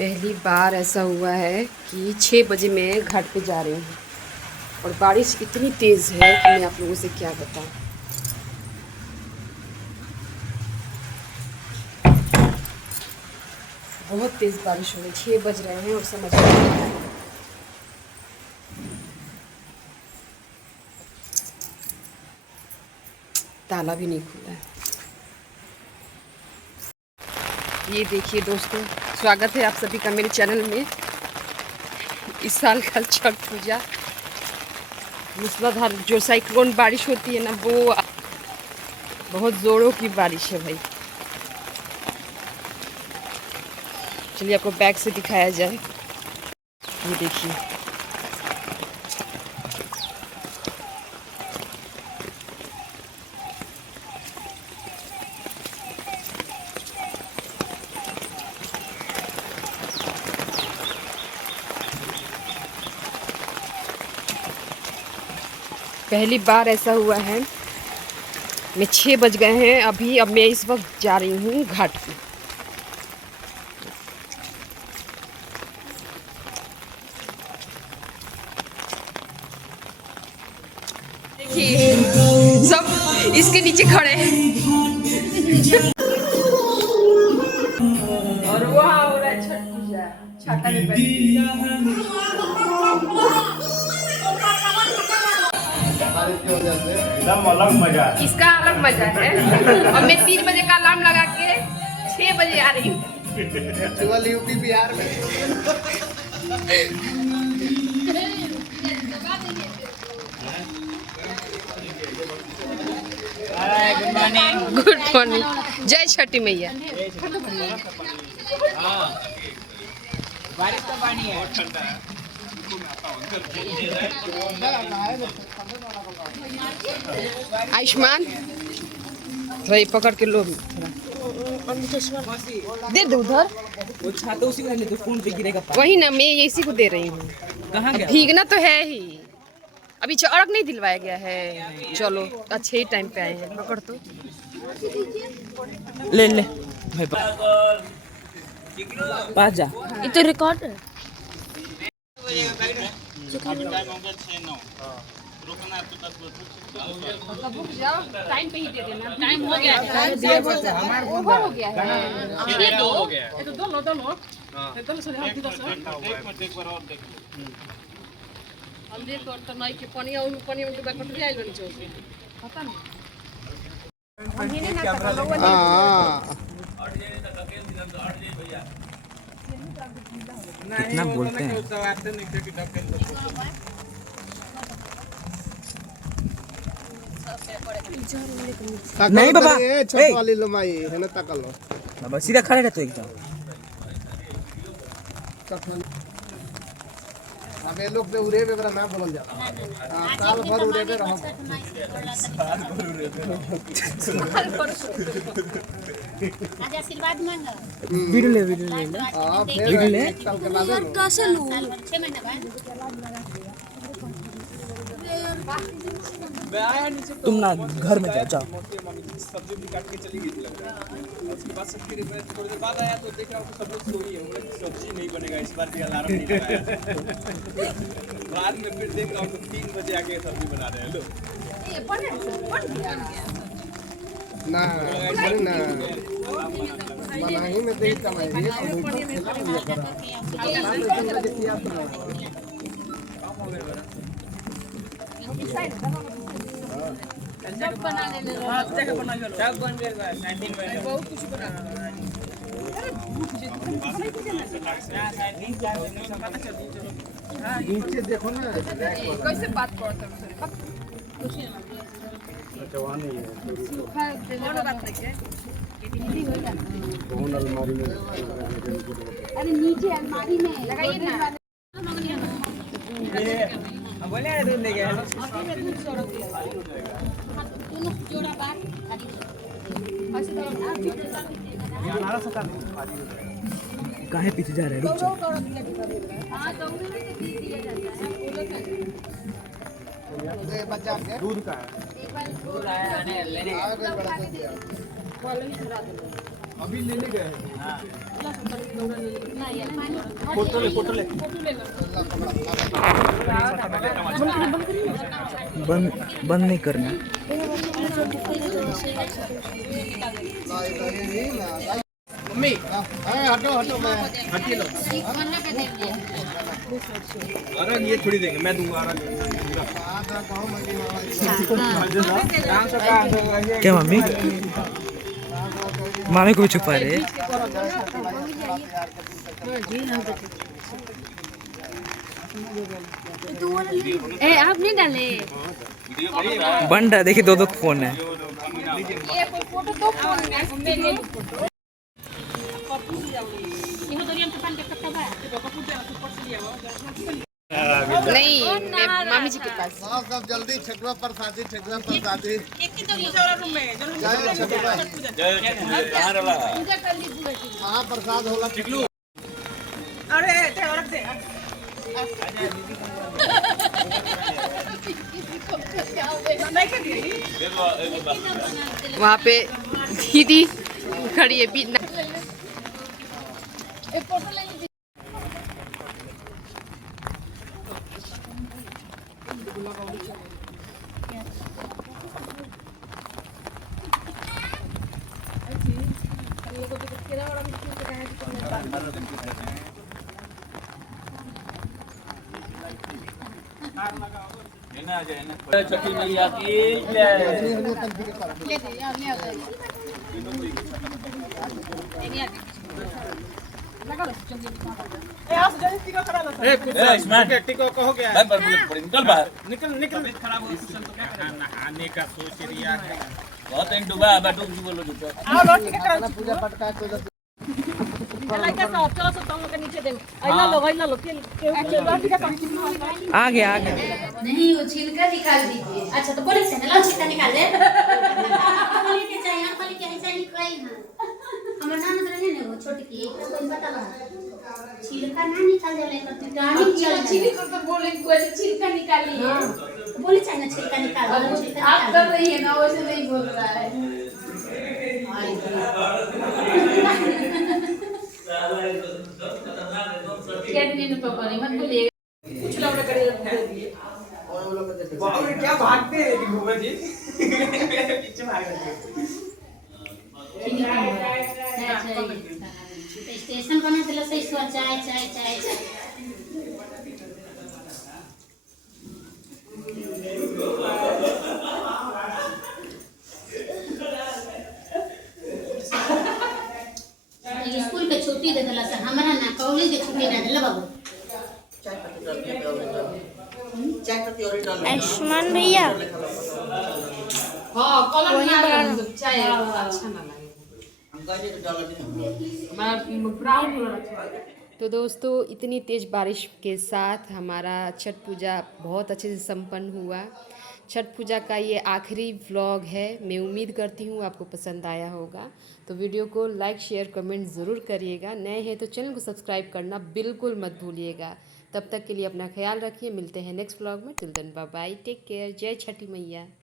पहली बार ऐसा हुआ है कि 6 बजे मैं घाट पे जा रही हूँ और बारिश इतनी तेज़ है कि मैं आप लोगों से क्या बताऊँ। बहुत तेज़ बारिश हो रही, 6 बज रहे हैं और समझ नहीं आ रहा है। ताला भी नहीं खुला है। ये देखिए दोस्तों, स्वागत है आप सभी का मेरे चैनल में। इस साल कल छठ पूजा, मूसलाधार जो साइक्लोन बारिश होती है ना, वो बहुत ज़ोरों की बारिश है भाई। चलिए आपको बैक से दिखाया जाए। ये देखिए, पहली बार ऐसा हुआ है। मैं 6 बज गए हैं अभी। अब मैं इस वक्त जा रही हूँ घाट पे। देखिए सब इसके नीचे खड़े हैं और वहाँ हो रहा है छठ पूजा। छाता में बैठ एकदम अलग मजा है। इसका अलग मजा है। और मैं 3 बजे का अलार्म लगा के 6 बजे आ रही हूँ। एक्चुअल यूपी बिहार में गुड मॉर्निंग, जय छठी मैया। बारिश का पानी है। आयुष्मान भाई पकड़ के लो, दे दो उधर। वो छाता उसी को ले तो फोन पे गिरेगा। वही ना, मैं इसी को दे रही हूँ। कहाँ गया? भीगना तो है ही। अभी अर्घ नहीं दिलवाया गया है। चलो अच्छे ही टाइम पे आए हैं। पकड़ तो ले ले भाई पास जा। ये तो रिकॉर्ड है। टाइम पे ही दे देना। टाइम हो गया है। ओवर हो गया है। ये दो हो गया है। दोनों हम देख तो नहीं के पानी में तो बैठ जाए बनी चोट पता नहीं। कितना बोलते हैं? नहीं बाबा, छठ वाली लमाई है ना, तकल बाबा सीधा खड़े रहते एकदम। अब ये लोग पे उड़े पे बरा ना बोलल जा। साल भर उड़े पे रहो। आज आशीर्वाद मांगा। वीडियो ले हां फिर वीडियो ले। साल के बाद कैसे लूं? 6 महीना बाद। तुम ना घर में जाओ। सब्जी भी काट के चली गई थी लग रहा है। उसके बाद सब फिर मैं थोड़ी देर बाद आया तो देख रहा हूँ सब लोग सोई है। बोला कि सब्जी नहीं बनेगा इस बार भी, अलार्म नहीं लगाया। बाद में फिर देख रहा हूँ तो 3 बजे आके सब्जी बना रहे हैं लोग। ना ना बनाही में देख कमाई सब बना ले। सब बन गया। 19 में बहुत कुछ बना। नीचे देखो ना कैसे बात करते हैं? जवानी है कौन बात नहीं कौन अलमारी में अरे नीचे अलमारी में लगाइए ना। बोले यार दूध ले गया। दोनों जोड़ा बात काहे पीछे जा रहा है? रुक जा। हां तो उन्हें दिया जाता है। ये बच्चा के दूध का है। एक बार लेने आगे बढ़ा दो दिया। कॉलेज करा दो। अभी लेने गए हैं बंद बंद नहीं करना। मम्मी हटो हटो मैं हटी लो अरे ये थोड़ी देंगे, मैं दूंगा। क्या मम्मी? मामी को भी छुपा रहे। ए आप नहीं डाले बंद है, देखिए दो दो फोन है। ये कोई फोटो तो फोन में मेरे इहो तो रियन तूफान के कत्ता बा नहीं, मैं मामी जी के पास। सब जल्दी ठेकुआ प्रसादी एक की तो रूम में पूजा कर ली पूरा की हाँ प्रसाद होला अरे रख दे। वहाँ पे दीदी खड़ी है बीच एक फोटो ले लीजिए छठी मैया की जय। ले दे यार ले आ निकल बाहर, निकल खराब हो तो क्या करें? नहाने का सोच रिया है बहुत एंड डूबा अब डूब जी बोलो तो पूजा पाठ का कोई आ गया। नहीं वो छिलका निकाल दीजिए अच्छा तो बोले चलो छिलका निकाल दे बोले के चाहिए हम बोले के चाहिए कोई ना हमर नाम रहे ने वो छोटी की कोई पता ना छिलका ना निकाल दे ले तो गाड़ी चल छिलका तो बोले कोई छिलका निकालिए बोले चाहिए ना छिलका निकाल दो आप कर रही है ना वैसे नहीं बोल रहा है मत बोलिए कुछ लोग क्या भागते हैं घूमे जी पीछे भाग रहे स्टेशन बना दिला सही सो चाय चाय चाय चाय स्कूल के छुट्टी दे दिला सर हमारा ना कॉलेज के छुट्टी ना दिला बाबू आयुष्मान भैया हाँ कलर ना चाय अच्छा ना लगे। तो दोस्तों इतनी तेज़ बारिश के साथ हमारा छठ पूजा बहुत अच्छे से संपन्न हुआ। छठ पूजा का ये आखिरी व्लॉग है। मैं उम्मीद करती हूँ आपको पसंद आया होगा। तो वीडियो को लाइक शेयर कमेंट ज़रूर करिएगा। नए हैं तो चैनल को सब्सक्राइब करना बिल्कुल मत भूलिएगा। तब तक के लिए अपना ख्याल रखिए। मिलते हैं नेक्स्ट व्लॉग में। Till then bye bye, take care. जय छठी मैया।